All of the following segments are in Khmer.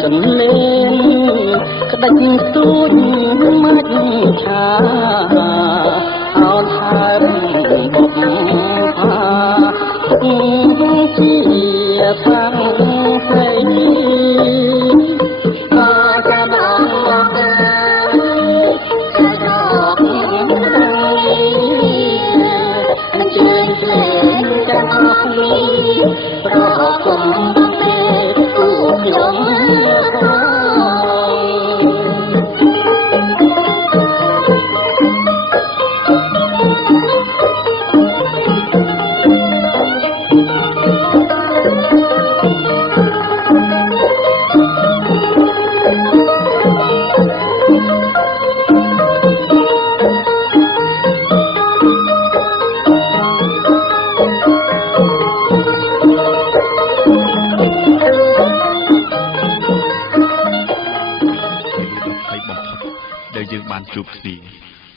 จนเล่นกระดังสูดมัดชาเอาทางบกพาที่ฟังเพลงก็จะดอกจะดอกเจนเพลงจะออกมีรอคงเป็นผู้หลงជួបគ្នា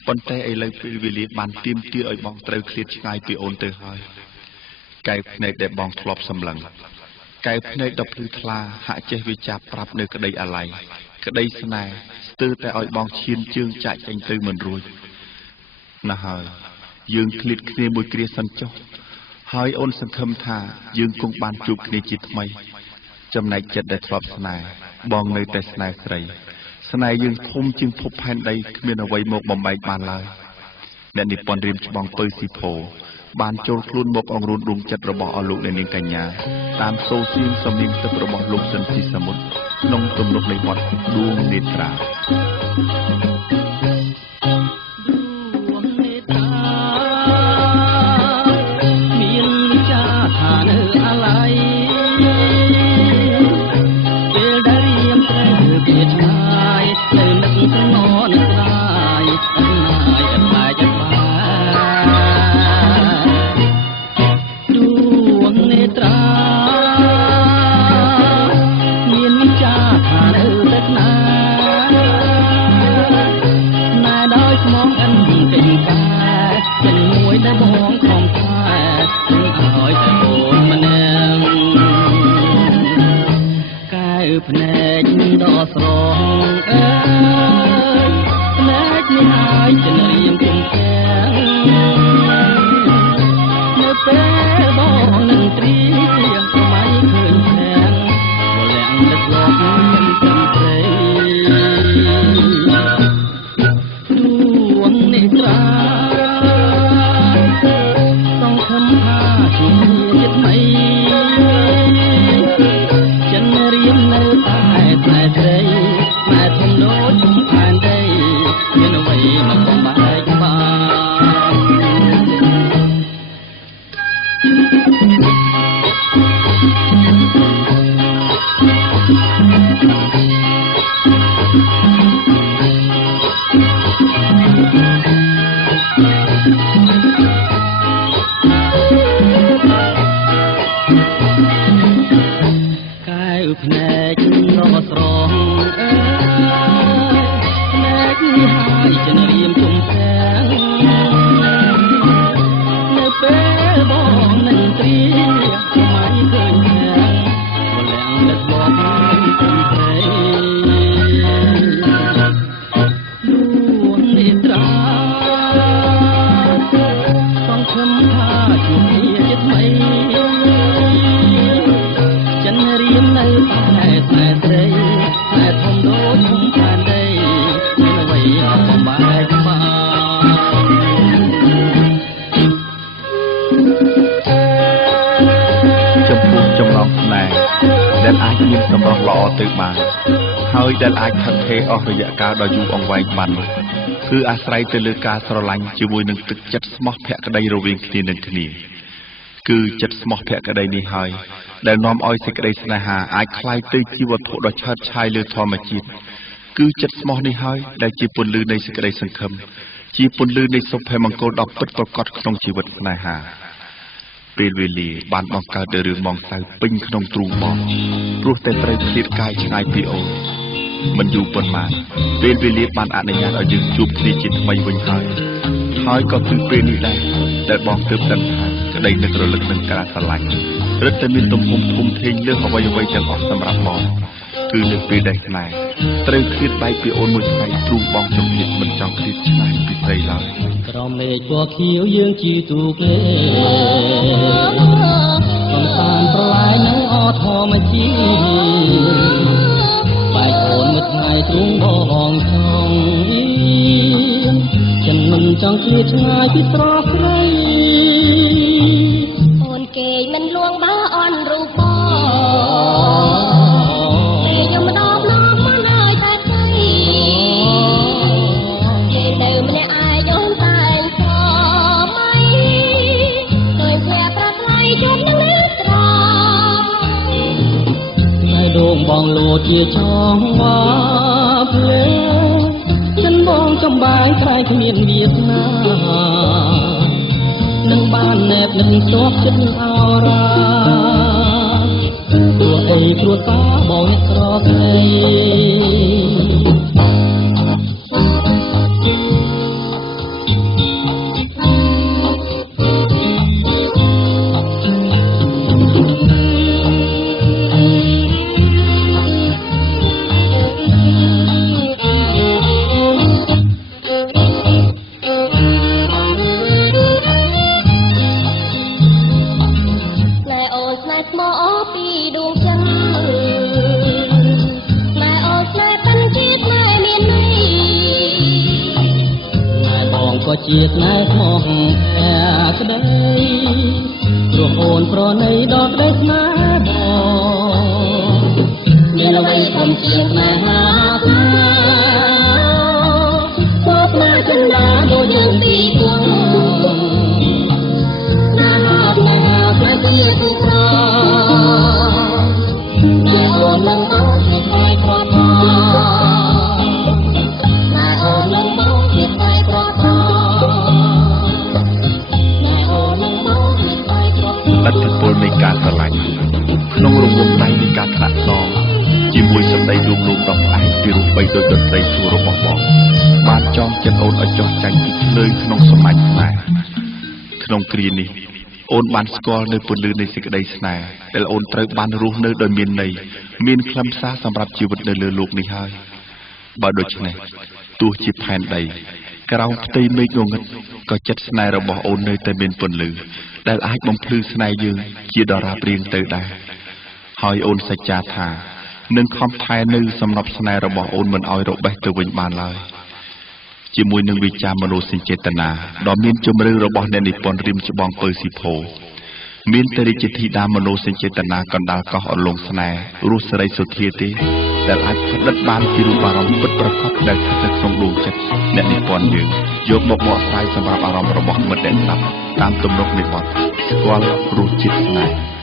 ប៉ុន្តែឥឡូវពេលវេលាបានទៀមទាឲ្យបងត្រូវឃ្លាតឆ្ងាយពីអូនទៅហើយកែវភ្នែកដែលបងធ្លាប់សម្លឹងកែវភ្នែកដ៏ភ្លឺថ្លាហាក់ចេះវិចារប្រាប់នៅក្តីអាល័យក្តីស្នេហ៍ស្ទើរតែឲ្យបងឈានជើងចាក់ចេញទៅមិនរួចណាស់ហើយយើងឃ្លាតគ្នាមួយគ្រាសិនចុះហើយអូនសង្ឃឹមថាយើងគង់បានជួបគ្នាជាថ្មីចំណែកចិត្តដែលធ្លាប់ស្នេហ៍បងនៅតែស្នេហ៍ស្រីស្នេហ៍យើងធំជាងភពផែនដីគ្មានអ្វីមកបំបែកបានឡើយអ្នកនិពន្ធរៀមច្បងពៅស៊ីផូបានចូលខ្លួនមកអង្រួនដួងចិត្តរបស់អស់លោកអ្នកនាងកញ្ញាតាមសូរសៀងសំនៀងទឹករបស់លោកសិនស៊ីសមុទ្រក្នុងទំនុកនៃបទដួងនេត្រាហើយដែលអាចថិតថេរអស់រយៈកាលដ៏យូរអង្វែងបាននោះគឺអាស្រ័យទៅលើការស្រឡាញ់ជាមួយនឹងទឹកចិត្តស្មោះភក្តីរវាងគ្នានឹងគ្នាគឺចិត្តស្មោះភក្តីនេះហើយដែលនាំឲ្យសេចក្តីស្នេហាអាចคล้ายទៅជាវត្ថុដ៏ឆើតឆាយលើធម្មជាតិគឺចិត្តស្មោះនេះហើយដែលជាពន្លឺនៃសេចក្តីសង្ឃឹមជាពន្លឺនៃសុភមង្គលដ៏ពិតប្រាកដក្នុងជីវិតស្នេហាពេលវេលាបានបង្កើតនៅរឿងមកសៅពេញក្នុងទ្រូងបងព្រោះតែត្រូវឃ្លាតកាយឆ្ងាយពីអូនមិនយូរប៉ុន្មានពេលវេលាបានអនុញ្ញាតឲ្យយើងជួបគ្នាជាថ្មីវិញហើយក៏គឺពេលនេះដែរដែលបងទើបដឹងថាក្តីនឹករលឹកនឹងការស្រឡាញ់រឹតតែមានទំហំធំធេងលើសអ្វីៗទាំងអស់សម្រាប់បង គឺនៅពេលដែលស្នេហ៍ត្រូវឃ្លាតបែកពីអូនមួយថ្ងៃទ្រូងបងជំនឿមិនចង់ឃ្លាតឆ្ងាយពីស្រីឡើយក្រមមេឃពណ៌ខៀវយើងជាទូកលេកំសាន្តប្រឡាយនឹងអធមជីបែកអូនមួយថ្ងៃទ្រូងបងចង់ចិនមិនចង់ឃ្លាតឆ្ងាយពីស្រស់ស្រីអូនគេមិនលួងបើអន់រូបបងខ្ញុំម្ដងមិនហើយតែស្អីគេនៅម្នាក់ឯងអូនតែស្មៃឃើញផ្លែប្រាថ្លៃជុំនឹងលឺត្រង់នៅដងបងលួជាចងវាភ្លេចិនបងចំបាយក្រៃគ្មានវាសនានឹងបានណែបនឹងស្ទប់ចិត្តអរាព្រោះអីព្រោះតាបងអ្នកស្រស្រីជាស្នេហ៍ស្មោះក្ដីព្រោះអូនប្រណីដល់ក្ដីស្នេហ៍បងមានអ្វីគុំជាស្នេហាស្នេហ៍ស្នេហ៍ចិនដាដូចយើងពីរគូស្នេហាស្នេហាស្នេហ៍ជាគូប្រជាអូននឹងមកជាស្នេហ៍ប្រត់ឥទ្ធិពលនៃការស្រឡាញ់ក្នុងរង្វង់ដៃនៃការថ្នាក់សងជាមួយសម្ដីលួងលោមដ៏ផ្អែមពីរូបបីដូចតន្ត្រីសួររបស់បងបានចងចិត្តអូនឲ្យចុះចាញ់ពីភ្លើងក្នុងសម្ាច់ស្នេហ៍ក្នុងគ្រានេះអូនបានស្គាល់នៅពន្លឺនៃសេចក្តីស្នេហ៍ដែលអូនត្រូវបានរស់នៅដោយមានន័យមានខ្លឹមសារសម្រាប់ជីវិតនៅលើโลกនេះហើយបើដូច្នេះទោះជាផែនដីក្រោមផ្ទៃមេឃងងឹតក៏ចិត្តស្នេហ៍របស់អូននៅតែមានពន្លឺដែលអាចបំភ្លឺស្នេហ៍យើងជាដរាបរៀងទៅដែរហើយអូនសច្ចាថានឹងខំថែនៅសំណប់ស្នេហ៍របស់អូនមិនឲ្យរបេះទៅវិញបានឡើយជាមួយនឹងវិចារមនោសញ្ចេតនាដ៏មានជម្រៅរបស់អ្នកនិពន្ធរិមច្បងពើស៊ីផូមានតែរាជធីតាមនោសញ្ចេតនាកណ្ដាលកោះអន្លង់ស្នេហ៍រស់សេរីសុធាទេដែលអាចផ្ដិតបានពីរូបអារម្មណ៍ពិតប្រាកដដែលស្ថិតនៅក្នុងដួងចិត្តអ្នកនិពន្ធយើងយកមកបកស្រាយសម្រាប់អារម្មណ៍របស់មិត្តអ្នកស្ដាប់តាមទំនុកនៃបទស្គាល់រសជាតិស្នេហ៍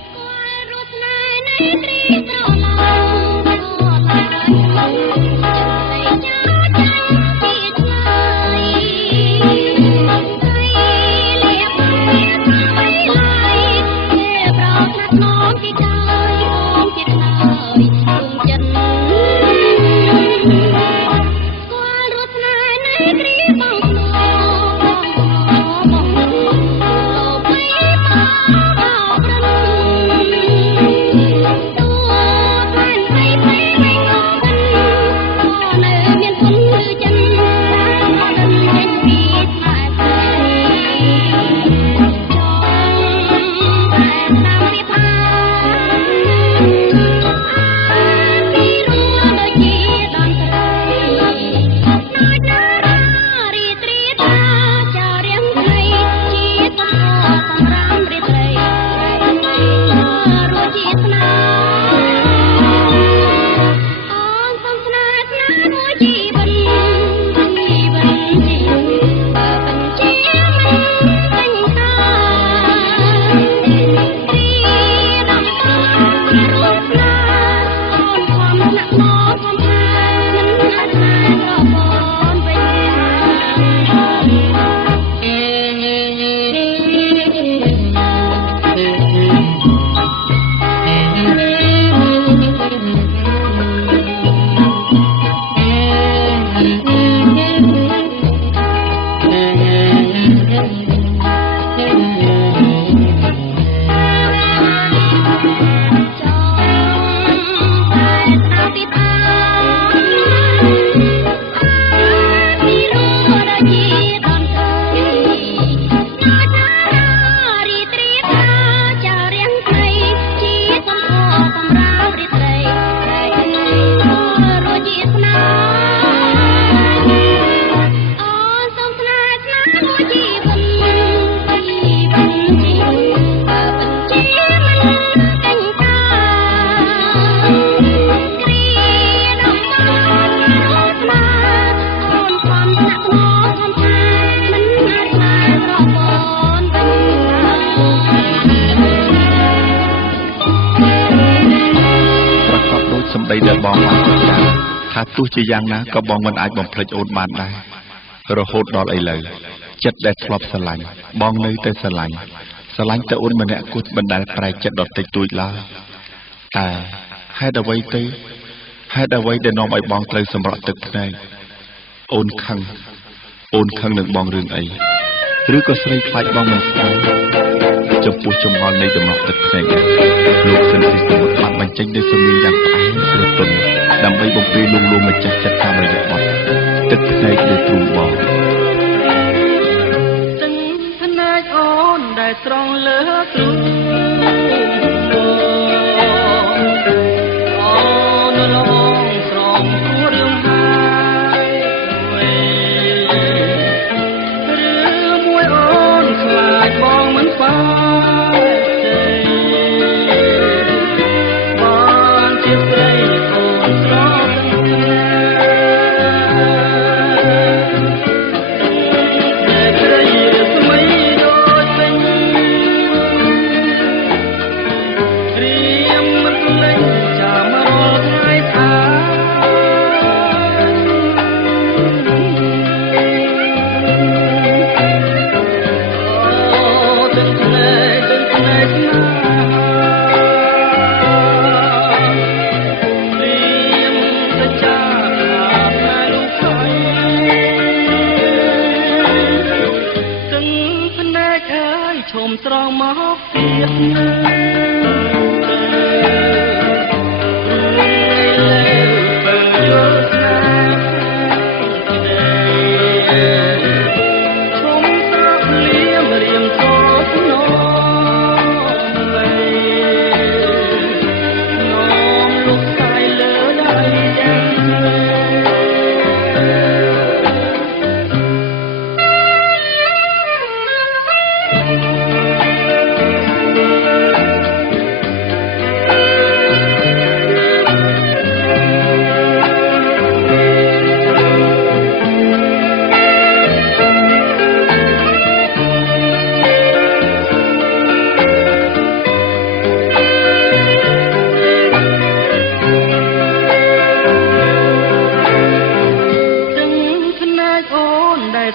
រីដែលបងបានប្រចាំថាទោះជាយ៉ាងណាក៏បងមិនអាចបំភ្លេចអូនបានដែររហូតដល់ឥឡូវចិត្តដែលធ្លាប់ស្រឡាញ់បងនៅតែស្រឡាញ់តែអូនម្នាក់គត់មិនដែលប្រែកចិត្តដល់តិចតួចឡើយតែហេតុអ្វីដែលនាំឲ្យបងត្រូវសម្រក់ទឹកភ្នែកអូនខឹងនឹងបងរឿងអីឬក៏ស្រីខ្លាចបងមិនស្គាល់ចំពោះចំងល់នៃដំណក់ទឹកភ្នែកលោកសិនស៊ីសមុទ្របានបញ្ចេញនូវសំឡេងយ៉ាងផ្អែមស្រទន់ដើម្បីបំពេញលួងម្ចាស់ចិត្តតាមរយៈបទទឹកភ្នែកនៃទ្រូងបងទឹកភ្នែកអូនដែលត្រង់លើទ្រូងស្រងមកទៀត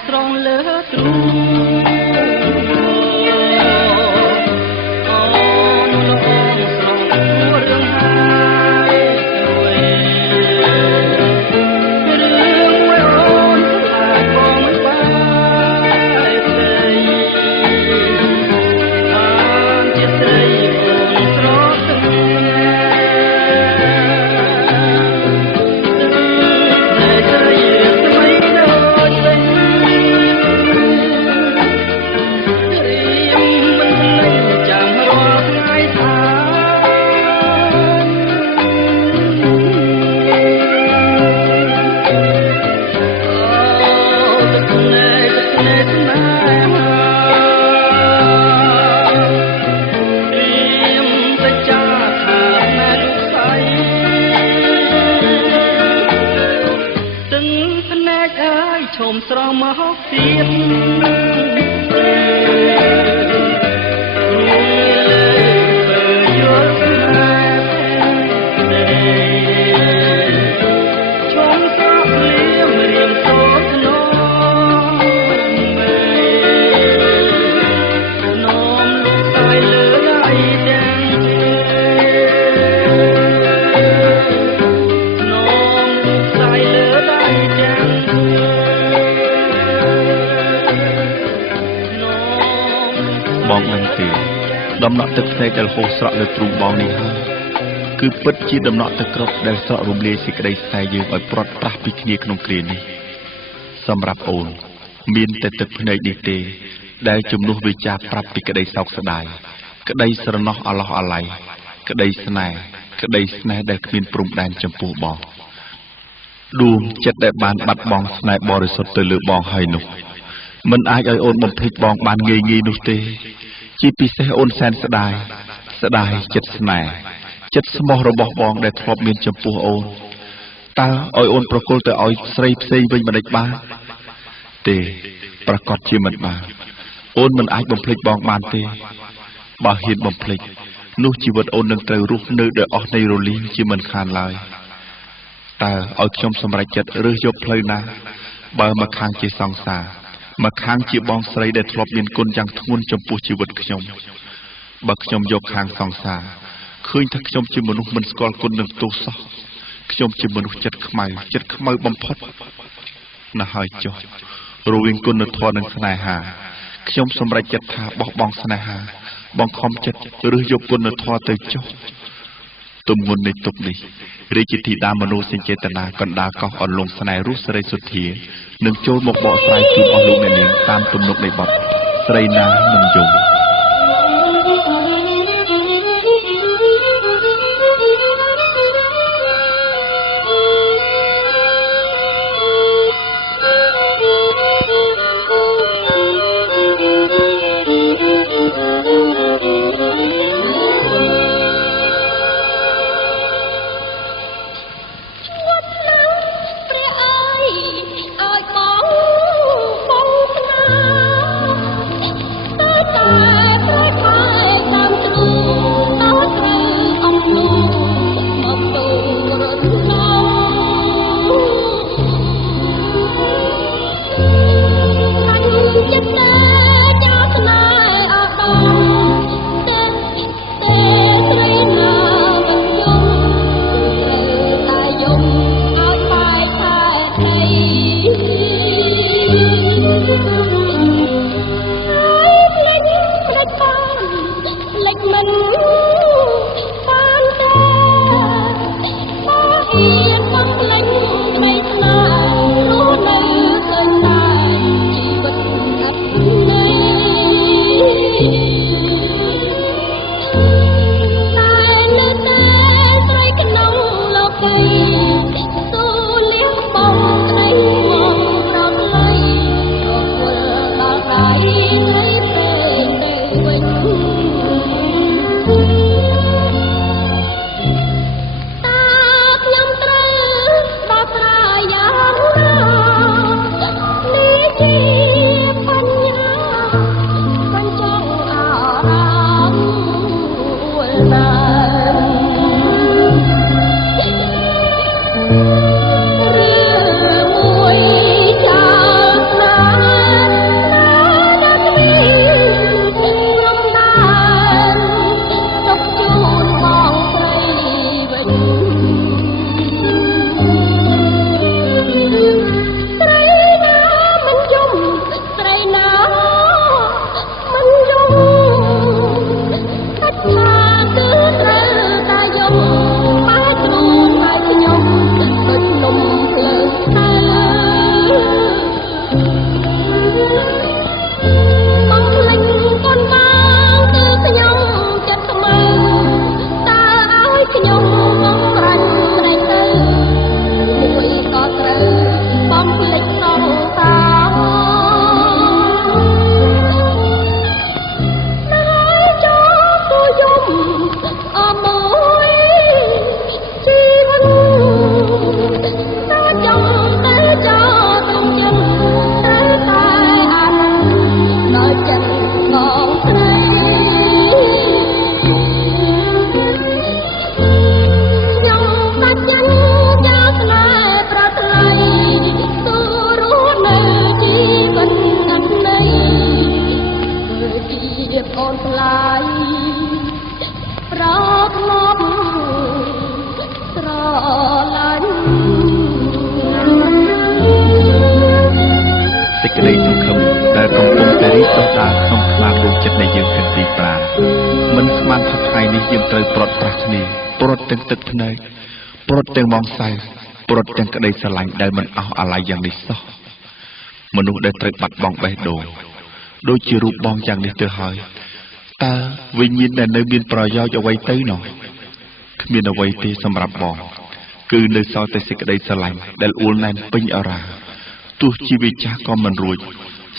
ត្រង់លើទ្រូងឈុំស្រងមកទៀតបងនឹងទេដំណក់ទឹកភ្នែកដែលហូរស្រក់នៅទ្រូងបងនេះហើយគឺពិតជាដំណក់ទឹកក្រប់ដែលស្រក់រំលាយសេចក្តីស្នេហ៍យើងឲ្យព្រាត់ប្រាសពីគ្នាក្នុងគ្រានេះសម្រាប់អូនមានតែទឹកភ្នែកនេះទេដែលជំនួសវាចាប្រាប់ពីក្តីសោកស្ដាយក្តីស្រណោះអាឡោះអាល័យក្តីស្នេហ៍ដែលគ្មានព្រំដែនចំពោះបងដួងចិត្តដែលបានបាត់បង់ស្នេហ៍បរិសុទ្ធទៅលើបងហើយនោះមិនអាចឲ្យអូនបំភ្លេចបងបានងាយនោះទេជាពិសេសអូនសែនស្ដាយចិត្តស្នេហ៍ចិត្តស្មោះរបស់បងដែលធ្លាប់មានចំពោះអូនតើឲ្យអូនប្រគល់ទៅឲ្យស្រីផ្សេងវិញមិនដេចបានទេប្រកាសជាមិនបានអូនមិនអាចបំភ្លេចបងបានទេបើហ៊ានបំភ្លេចនោះជីវិតអូននឹងត្រូវរស់នៅដោយអស់នៃរលីងជាមិនខានឡើយ តើឲ្យខ្ញុំសម្រេចចិត្តរើសយកផ្លូវណាបើមកខាងជាសង្សារមកខាងជាបងស្រីដែលធ្លាប់មានគុណយ៉ាងធ្ងន់ចំពោះជីវិតខ្ញុំបើខ្ញុំយកខាងសង្សារឃើញថាខ្ញុំជាមនុស្សមិនស្គាល់គុណនឹងទោសសោះខ្ញុំជាមនុស្សចិត្តខ្មៅបំផុតណាស់ហើយចុះរវាងគុណធម៌និងស្នេហាខ្ញុំសម្រេចចិត្តថាបោះបង់ស្នេហាបង្ខំចិត្តឬយកគុណធម៌ទៅចុះទំងន់នៃទុកនេះរាជធីតាមនោសញ្ចេតនាកណ្ដាលកោះអន្លង់ស្នេហ៍រុះស្រីសុធានឹងចូលមកបកស្រាយជូនអស់លោកអ្នកនាងតាមទំនុកនៃបទស្រីណាមិនយំក្តីសង្ឃឹមដែលកំពុងតែរីកដុះដាលក្នុងខ្នាតដួងចិត្តនៃយើងទាំងពីរប្រាណមិនស្មានថាថ្ងៃនេះយើងត្រូវប្រត់ប្រាស់គ្នាប្រត់ទាំងទឹកភ្នែកប្រត់ទាំងមងសៅប្រត់ទាំងក្តីស្រឡាញ់ដែលមិនអស់អាល័យយ៉ាងនេះសោះមនុស្សដែលត្រូវបាត់បង់បេះដូងដូចជារូបបងយ៉ាងនេះទៅហើយតើវិញ្ញាណដែលនៅមានប្រយោជន៍អ្វីទៅណោះគ្មានអ្វីទេសម្រាប់បងគឺនៅសល់តែសេចក្តីស្រឡាញ់ដែលអួលណែនពេញអរាទោះជីវិតចាស់ក៏មិនរួច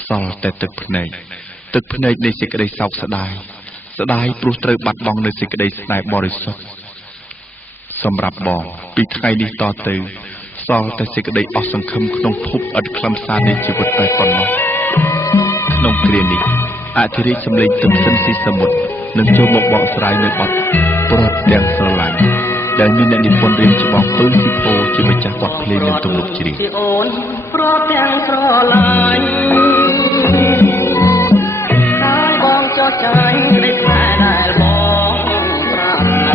សល់តែទឹកភ្នែកនៃសេចក្តីសោកស្ដាយព្រោះត្រូវបាត់បង់នៅសេចក្តីស្នេហ៍បរិសុទ្ធសម្រាប់បងពីថ្ងៃនេះតទៅសល់តែសេចក្តីអស់សង្ឃឹមក្នុងភពឥតខ្លឹមសារនៃជីវិតតែប៉ុណ្ណោះក្នុងគ្រានេះអធិរាជសម្លេងទឹកសិនស៊ីសមុទ្រនឹងចូលមកបកស្រាយនៅបទប្រត់ទាំងស្រឡាញ់ ដែលមានអ្នកនិពន្ធរៀនច្បងពើស៊ីផូជាម្ចាស់បទភ្លេងនិងទំនុកច្រៀងអូនព្រោះទាំងស្រឡាញ់ហើយបងចោះចាញ់ក្តីខ្លាចដែលបងប្រាថ្នា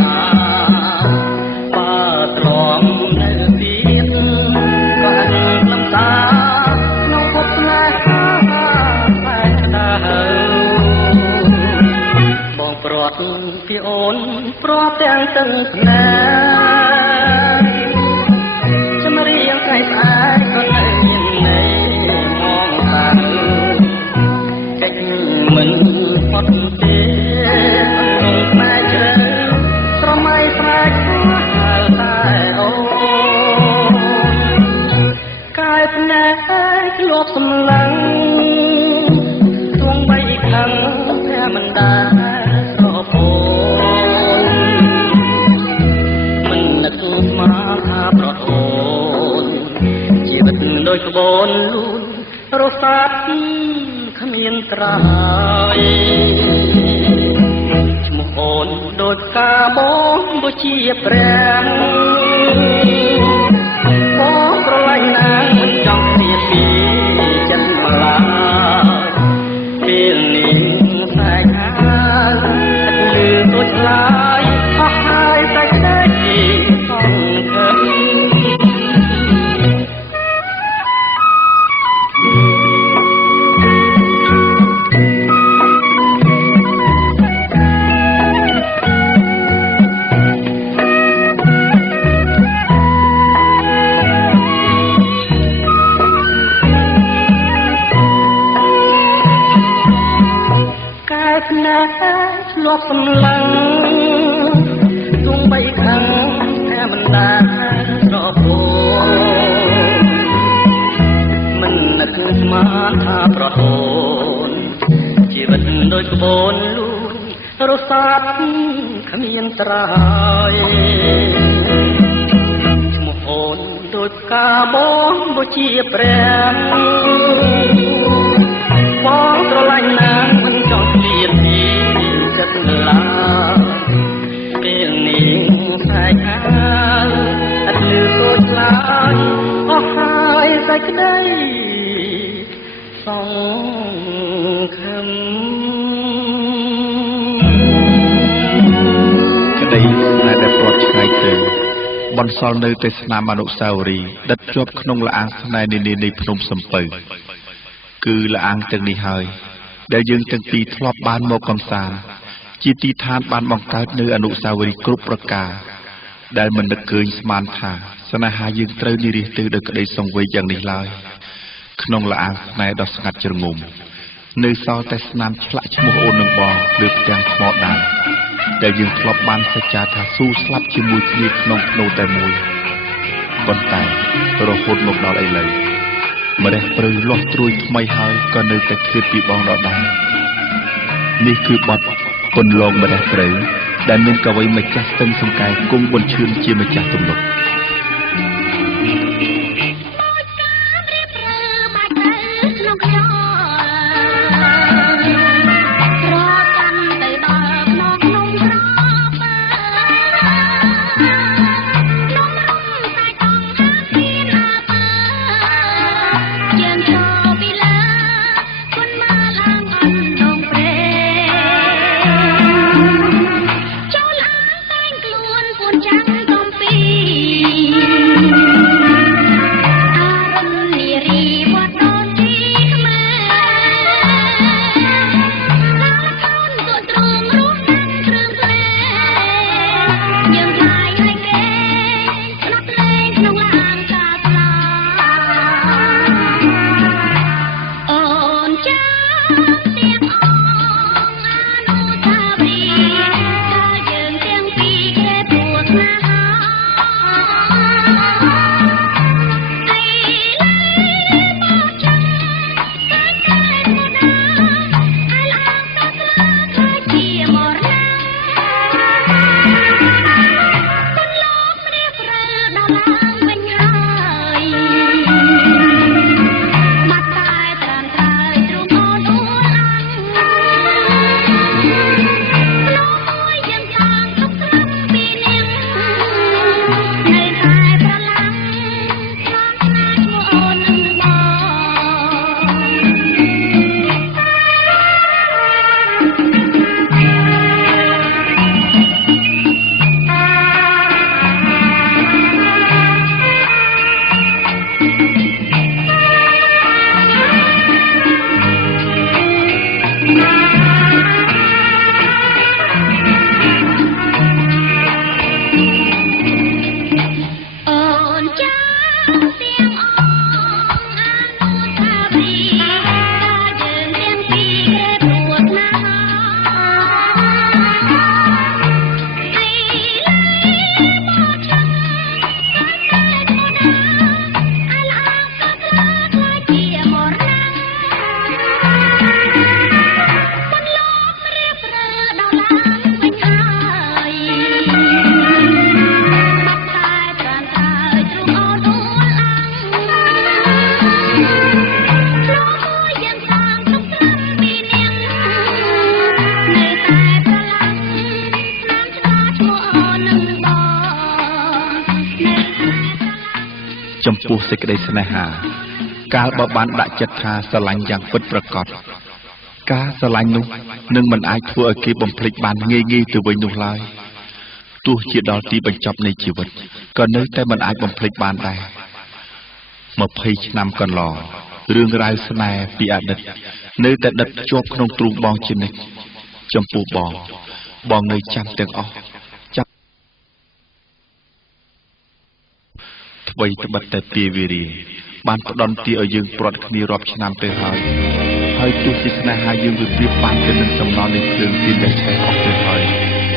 បើទ្រាំនៅទៀតក៏អត់លំសាក្នុងពុតស្នេហាតែដើបងព្រាត់ពីអូនព្រោះទាំងទឹកស្នេហ៍ចម្រៀងកែស្អាតក៏នៅមានន័យមងតាកិច្ចមិនផុតទេក្នុងផ្នែកជ្រៅស្រមៃស្រែកហៅតែអូកាយភ្នែកធ្លាប់សម្លឹងទ្រង់បីខឹងតែមិនដែរស្រពោនមិននឹកមកថាប្រត់អូនជីវិតដូចក្បូនលូនរសាត់គ្មានត្រើយឈ្មោះអូនដូចកាបងបុជាព្រះបងស្រឡាញ់ណាស់មិនចង់ព្រាបពីចិត្តម្លាយពេលនេះតែខាងលឺដូចឡាយអស់ហើយតែក្តីសង្ឃឹមភ្នែកធ្លាប់សម្លឹងទងបីខឹងតែមិនដែរស្រពោមិននឹកស្មានថាប្រត់អូនជីវិតដូចក្បូនលូនរសាត់គ្មានត្រើយឈ្មោះអូនដូចកាបងបុជាព្រះបងស្រឡាញ់ណាស់មិនចង់លៀនពីចិត្តឡាពេលនេះតែខាងអត់លឺសូចខ្លាចអស់ហើយសេចក្តីសង្ឃឹមក្តីស្នេហ៍ដែលព្រាត់ឆ្ងាយទៅបន្សល់នៅតែស្នាមអនុស្សាវរីយ៍ដិតជាប់ក្នុងល្អាងស្នេហ៍នានានៃភ្នំសំពៅគឺល្អាងទាំងនេះហើយដែលយើងទាំងពីរធ្លាប់បានមកកំសាន្តជាទីឋានបានបង្កើតនៅអនុស្សាវរីយ៍គ្រប់ប្រការដែលមិននឹកឃើញស្មានថាស្នេហាយើងត្រូវនិរិះទៅដោយក្តីសង្វេគយ៉ាងនេះឡើយក្នុងល្អាងស្នេហ៍ដ៏ស្ងាត់ជ្រងំនៅសល់តែស្នាមឆ្លាក់ឈ្មោះអូននឹងបងលើផ្ទាំងថ្មដើមដែលយើងធ្លាប់បានសច្ចាថាស៊ូស្លាប់ជាមួយគ្នាក្នុងភ្នូតែមួយប៉ុន្តែរហូតមកដល់ឥឡូវម្រេះព្រៅលាស់ត្រួយថ្មីហើយក៏នៅតែឃ្លាតពីបងដដែលនេះគឺបទពន្លងម្រេះព្រៅដែលមានកវីម្ចាស់ស្ទឹងសង្កែគង់ប៊ុនឈឿនជាម្ចាស់ទំនុកចាំកំពី ចំពោះសេចក្តីស្នេហាកាលបើបានដាក់ចិត្តថាស្រឡាញ់យ៉ាងពិតប្រាកដការស្រឡាញ់នោះនឹងមិនអាចធ្វើឲ្យគេបំភ្លេចបានងាយៗទៅវិញនោះឡើយទោះជាដល់ទីបញ្ចប់នៃជីវិតក៏នៅតែមិនអាចបំភ្លេចបានដែរ20ឆ្នាំកន្លងរឿងរ៉ាវស្នេហ៍ពីអតីតនៅតែដិតជាប់ក្នុងទ្រូងបងជានិច្ចចំពោះបងនៅចាំទាំងអស់ចាំថ្មីត្បិតតែពាវេរាបានផ្ដន់ទាឲ្យយើងព្រាត់គ្នារាប់ឆ្នាំទៅហើយទោះជាស្នេហាយើងវាប្រៀបបានទៅនឹងសំណល់នៃភ្លើងទីដែលឆេះអស់ទៅហើយ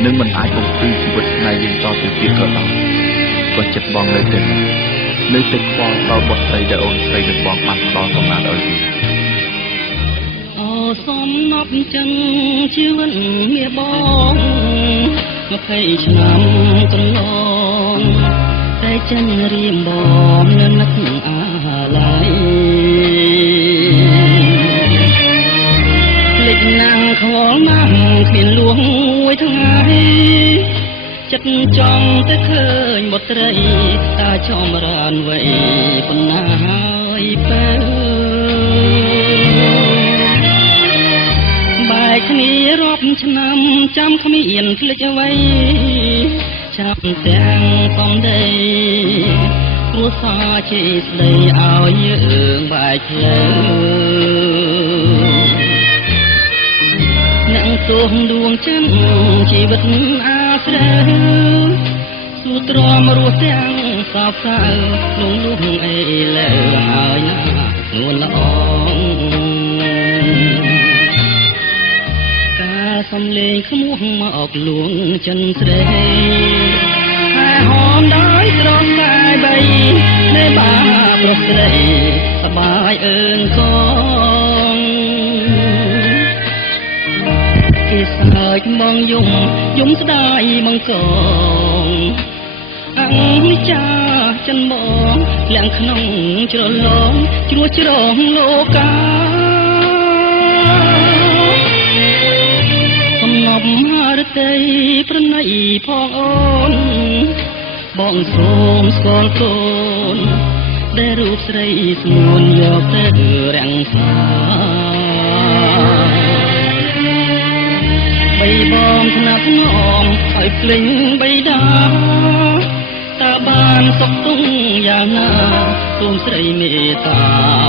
នឹងមិនអាចបំភ្លឺជីវិតស្នេហ៍យើងតទៅទៀតក៏ដោយក៏ចិត្តបងនៅតែខ្វល់ដល់បុត្រីដែលអូនស្រីនឹងបងបានផ្ដល់កំណត់ឲ្យយើងអូសំណប់ចឹងជីវិតមាបង20ឆ្នាំកន្លងតែចឹងរៀមបងនៅនឹកអាឡ័យភ្លេចណាំងខ្វល់ណាស់គ្មានលួងមួយថ្ងៃចិត្តចង់ទៅឃើញបុត្រីតាចំរានវ័យប៉ុណ្ណាហើយពេលបែកគ្នារាប់ឆ្នាំចាំគ្មានភ្លេចអ្វីចាប់ទាំងសំដីគ្រួសារជាស្ដីឲ្យយើងបែកផ្លូវអ្នកទោះដួងចិត្តជីវិតអាស្រ័យសួរទ្រាំរស់ទាំងសោកសៅក្នុងនោះអីលើហើយណានួនល្អការសំលេងខ្មោះមកលួងចិនស្រីហើយហមដោយស្រស់ស្រាយបីនៃបាប្រុសស្រីសបាយអើនកងគេសើចមកយំស្ដាយមកកងអង្ចាចិនមកលាក់ក្នុងជ្រលងជ្រោះជ្រងលោកាសំណប់រតីប្រណីផងអូនបងសូមស្គាល់កូនដែលរូបស្រីស្ងួនយកទៅរាំងសាបីបងថ្នាក់ថ្នមឲ្យភ្លេងបៃតាតើបានសុខទុក្ខយ៉ាងណាទូមស្រីមេត្តា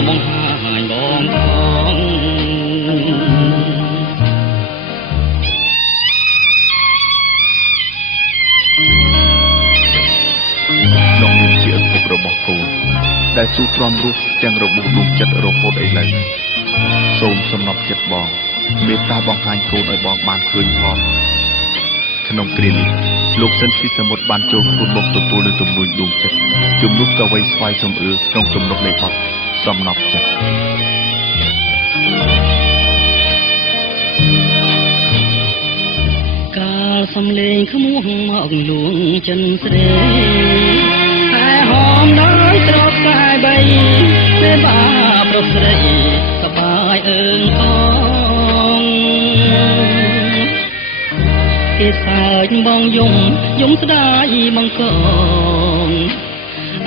បង្ហាញបងផងក្នុងនាមជាឪពុករបស់កូនដែលស៊ូទ្រាំរស់ទាំងរបួសដួងចិត្តរហូតឥឡូវសូមសំណប់ចិត្តបងមេត្តាបង្ហាញកូនឲ្យបងបានឃើញផងក្នុងគ្រានេះលោកសិនពីសមុទ្របានចូលខ្លួនមកទទួលនៅទំនួញដួងចិត្តជំនួសក៏វៃស្វាយសំអឿក្នុងទំនុកនៃបទសំណប់ចិត្តកាលសំលេងខ្មោះមកលួងចិនស្រីហើយហមដោយត្រកខ្សែបីពេលបាប្រុសស្រីសបាយអើងផងគេសើចបងយំស្ដាយមកកង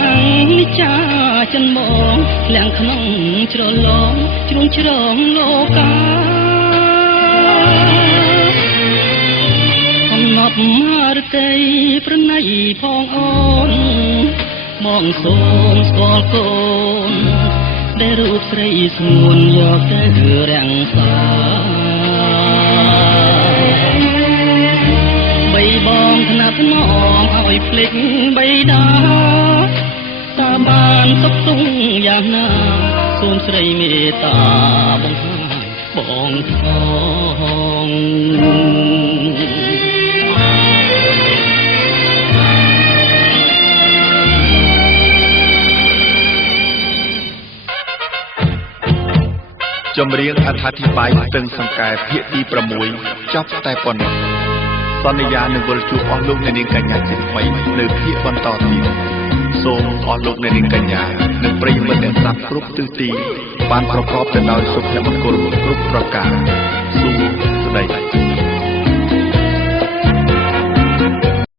អង្ចាចិនមកលាក់ក្នុងជ្រលងជ្រុងជ្រងលោកាកំណត់រតីប្រណីផងអូនមកសូមស្គាល់កូនដែលរូបស្រីស្ងួនយកទៅរាំងសាបីបងថ្នាក់ថ្នមឲ្យភ្លេចបៃតាតើបានសុខទុក្ខយ៉ាងណាសូមស្រីមេត្តាបង្ហាញបងផងចម្រៀងអត្ថាធិប្បាយស្ទឹងសង្កែភាគទី6ចប់តែប៉ុណ្ណោះសន្យានឹងវិលជួបអស់លោកអ្នកនាងកញ្ញាជាថ្មីនៅភាគបន្តទៀតសូមអស់លោកអ្នកនាងកញ្ញានិងប្រិយមិត្តអ្នកស្ដាប់គ្រប់ទិសទីបានប្រកបទៅដោយសុភមង្គលគ្រប់ប្រការសួស្តី